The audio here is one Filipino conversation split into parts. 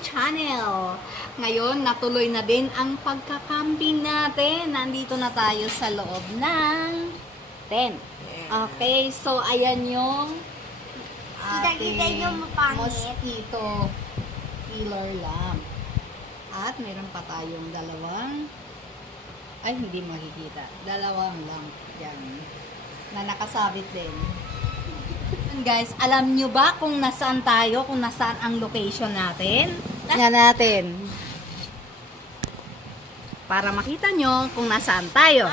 channel. Ngayon, natuloy na din ang pagkakamping natin. Nandito na tayo sa loob ng tent. Okay, so ayan yung ating mosquito killer lamp. At meron pa tayong dalawang, ay hindi makikita, dalawang lamp yan na nakasabit din. Guys, alam nyo ba kung nasaan tayo, kung nasaan ang location natin? Tingnan natin. Para makita nyo kung nasaan tayo.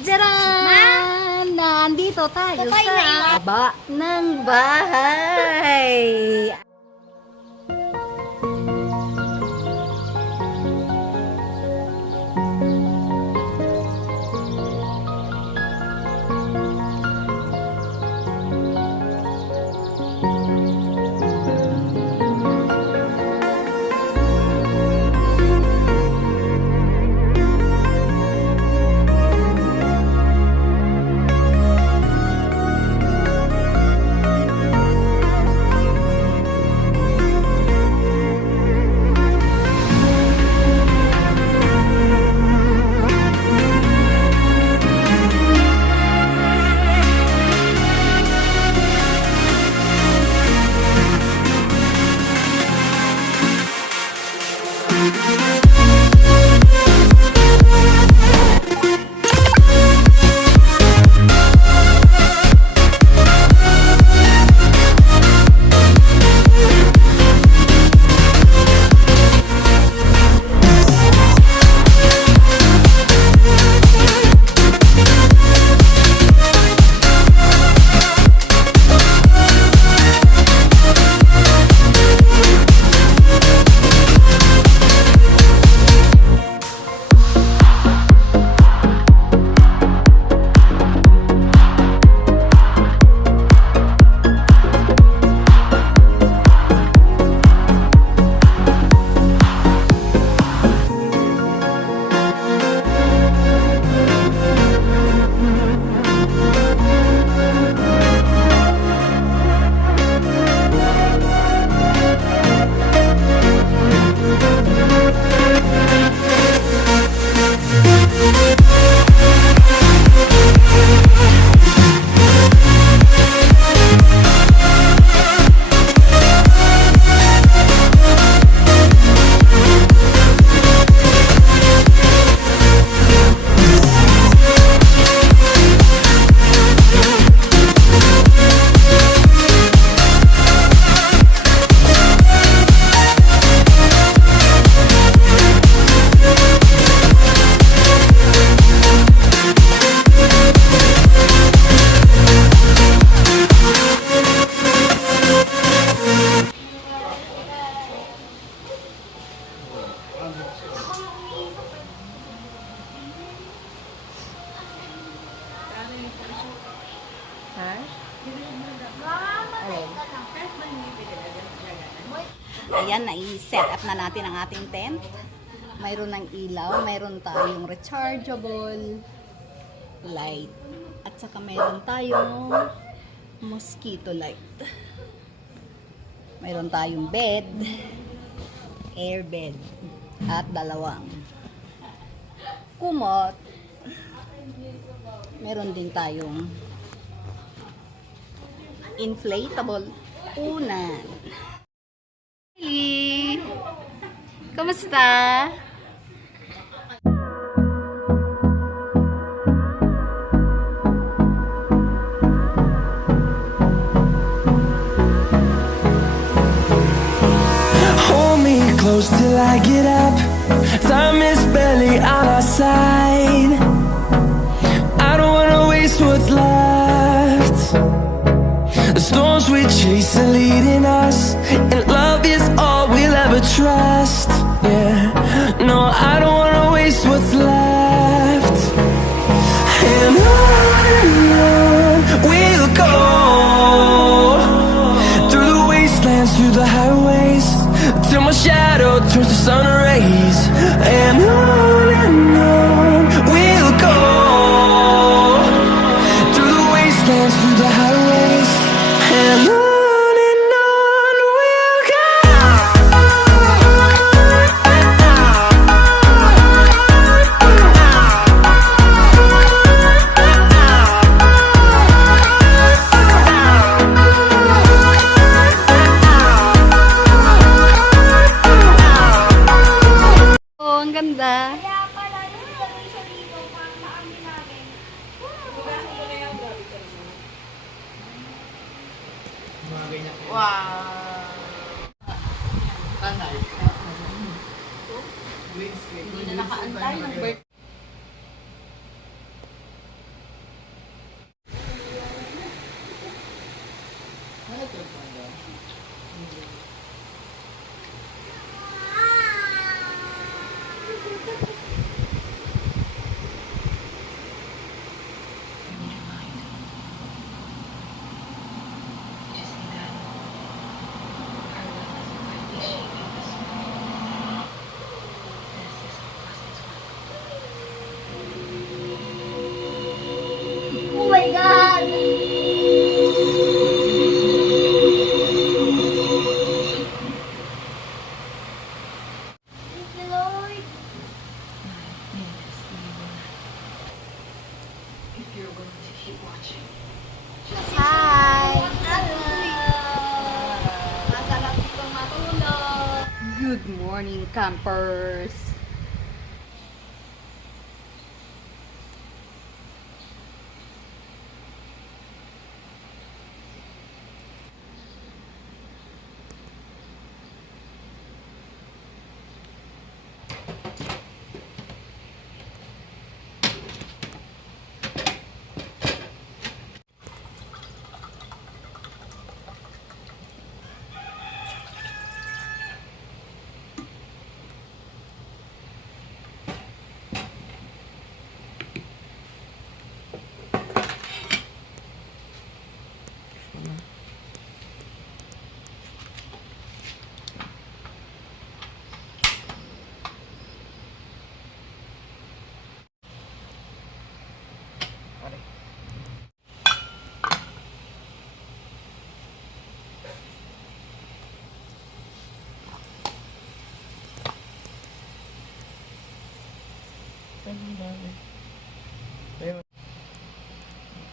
Tcharan! Nandito tayo sa baba ng bahay. Ayan, na-set up na natin ang ating tent. Mayroon ng ilaw, mayroon tayong rechargeable light. At saka mayroon tayong mosquito light. Mayroon tayong bed, air bed, at dalawang kumot. Meron din tayong inflatable unan. Hey! Kamusta? Hold me close till I get up. Time is barely on our side. I don't wanna waste what's left. The storms we chase are leading us, and love is all we'll ever trust. Yeah, no, I don't wanna waste what's left. And on we'll go, through the wastelands, through the highways, till my shadow turns to sun rays. And on we'll go, through the wastelands, through the highways, and on we'll go. Wow! Hindi na nakaantay ng birthday. Oh my God! Thank you, Lord. If you're going to keep watching. Hi! Hello! Masarap itong matulog. Good morning, campers!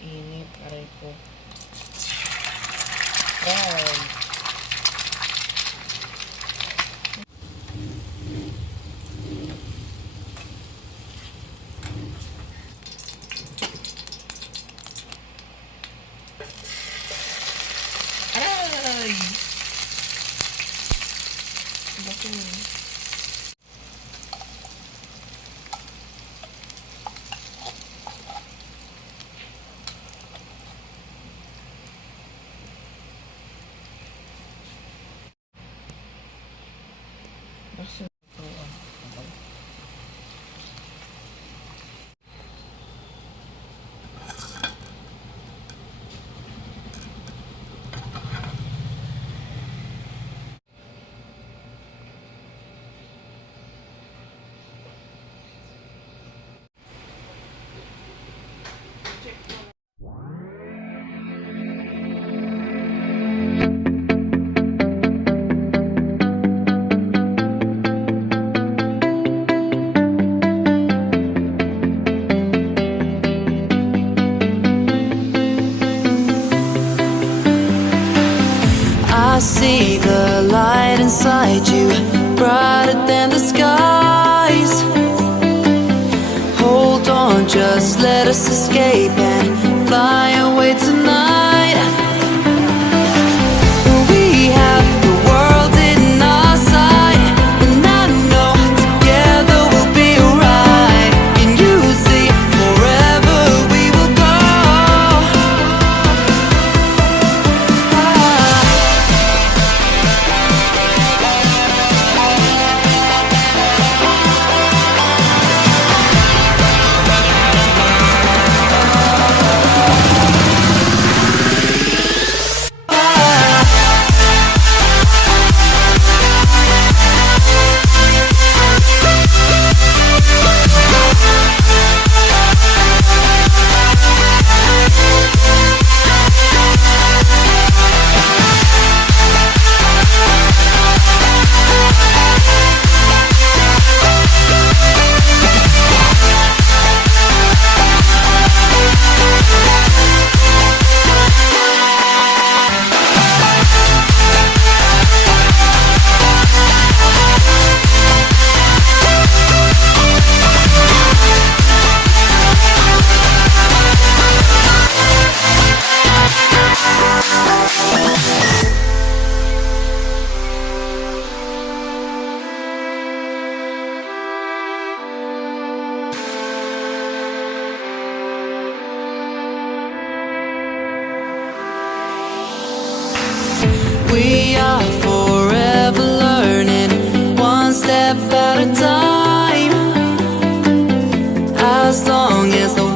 Init, aray ko. Wow. Aray! Bakit? I see the light inside you, brighter than the skies. Hold on, just let us escape and fly away tonight. We have the world in our sight, and I know together we'll be alright. Can you see forever we will go? long as the